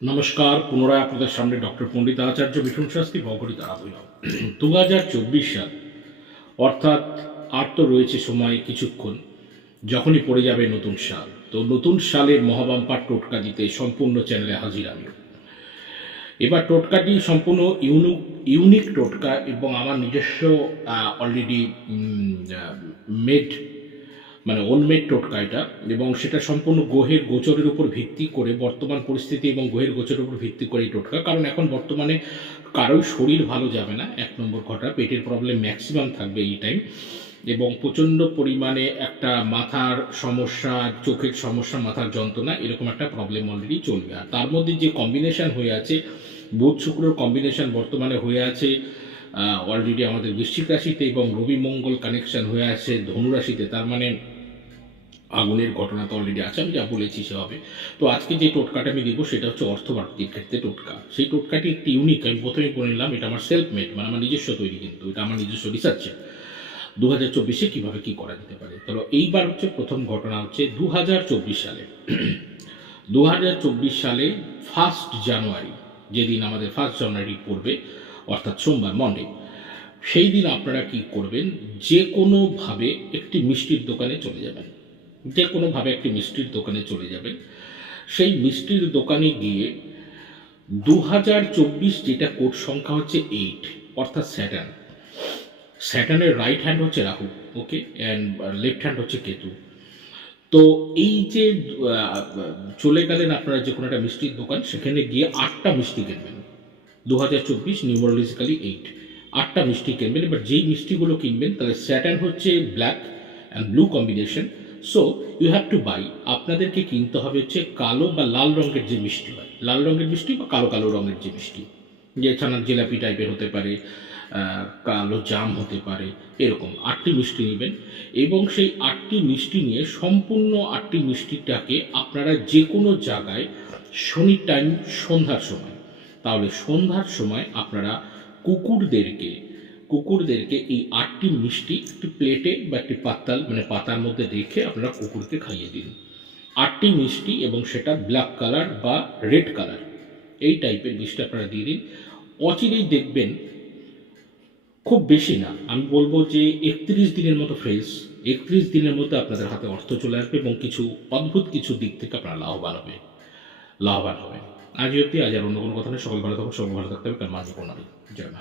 নমস্কার, পুনরায় আপনাদের সামনে ডক্টর পণ্ডিত আচার্য মিঠুন শাস্ত্রী ভগরী তারা দু হাজার চব্বিশ সাল, অর্থাৎ আর তো রয়েছে সময় কিছুক্ষণ, যখনই পড়ে যাবে নতুন সাল। তো নতুন সালের মহাবাম্পার টোটকা দিতে সম্পূর্ণ চ্যানেলে হাজির আমি। এবার টোটকাটি সম্পূর্ণ ইউনিক ইউনিক টোটকা এবং আমার নিজস্ব অলরেডি মেড মানে ওনমেড টোটকা এটা, এবং সেটা সম্পূর্ণ গ্রহের গোচরের উপর ভিত্তি করে, বর্তমান পরিস্থিতি এবং গ্রহের গোচরের উপর ভিত্তি করে এই টোটকা। কারণ এখন বর্তমানে কারোই শরীর ভালো যাবে না, এক নম্বর ঘটা পেটের প্রবলেম ম্যাক্সিমাম থাকবে এই টাইম এবং প্রচণ্ড পরিমাণে একটা মাথার সমস্যা, চোখের সমস্যা, মাথার যন্ত্রণা, এরকম একটা প্রবলেম অলরেডি চলবে। আর তার মধ্যে যে কম্বিনেশন হয়ে আছে, বুধ শুক্রর কম্বিনেশন বর্তমানে হয়ে আছে অলরেডি আমাদের বৃশ্চিক রাশিতে এবং রবি মঙ্গল কানেকশন হয়ে আছে ধনুরাশিতে তার মানে আগুনের ঘটনা তো অলরেডি আছে, আমি যা বলেছি সে হবে। তো আজকে যে টোটকাটা আমি দেবো, সেটা হচ্ছে অর্থপ্রাপ্তির ক্ষেত্রে টোটকা। সেই টোটকাটি একটি ইউনিক আমি প্রথমে বলে নিলাম, এটা আমার সেলফ মেড মানে আমার নিজস্ব তৈরি কিন্তু, এটা আমার নিজস্ব রিসার্চে দু হাজার চব্বিশে কীভাবে কী করা যেতে পারে? তাহলে এইবার হচ্ছে প্রথম ঘটনা হচ্ছে দু হাজার চব্বিশ সালে। দু হাজার চব্বিশ সালে ফার্স্ট জানুয়ারি যেদিন আমাদের ফার্স্ট জানুয়ারি পড়বে অর্থাৎ সোমবার মন্ডে সেই দিন আপনারা কি করবেন? যে কোনোভাবে একটি মিষ্টির দোকানে চলে যাবেন। যে কোনোভাবে একটি মিষ্টির দোকানে চলে যাবেন সেই মিষ্টির দোকানে গিয়ে দু হাজার চব্বিশ যেটা কোড সংখ্যা হচ্ছে এইট অর্থাৎ স্যাটার্ন। স্যাটার্নের রাইট হ্যান্ড হচ্ছে Rahu okay and left hand হচ্ছে কেতু। তো এই যে চলে গেলেন আপনারা যে কোনো একটা মিষ্টির দোকান, সেখানে গিয়ে আটটা মিষ্টি কিনবেন। দু হাজার চব্বিশ নিউমোরোলজিক্যালি এইট আটটা মিষ্টি কিনবেন, এবার যেই মিষ্টিগুলো কিনবেন, তাহলে স্যাটার্ন হচ্ছে black and blue combination so you have to buy আপনাদেরকে কিনতে হবে হচ্ছে কালো বা লাল রঙের যে মিষ্টি হয়। লাল রঙের মিষ্টি বা কালো কালো রঙের যে মিষ্টি। যে ছানার জিলাপি টাইপের হতে পারে কালো জাম হতে পারে, এরকম আটটি মিষ্টি নেবেন এবং সেই আটটি মিষ্টি নিয়ে সম্পূর্ণ আটটি মিষ্টিটাকে আপনারা যে কোনো জায়গায় শনির টাইম সন্ধ্যার সময়। তাহলে সন্ধ্যার সময় আপনারা কুকুরদেরকে কুকুরদেরকে এই আটটি মিষ্টি একটি প্লেটে বা একটি পাতাল মানে পাতার মধ্যে রেখে আপনারা কুকুরকে খাইয়ে দিন। আটটি মিষ্টি এবং সেটা ব্ল্যাক কালার বা রেড কালার, এই টাইপের মিষ্টি আপনারা দিয়ে দিন। অচিরেই দেখবেন খুব বেশি না, আমি বলব যে একত্রিশ দিনের মতো ফ্রেজ একত্রিশ দিনের মধ্যে আপনাদের হাতে অর্থ চলে আসবে এবং কিছু অদ্ভুত কিছু দিক থেকে আপনারা লাভবান হবে লাভবান হবে আজ অব্দি আজ আর অন্য কোনো কথা নেই, সকল ভালো থাকুন সকল ভালো থাকতে হবে কারণ মাঝে প্রণালী জয় মা।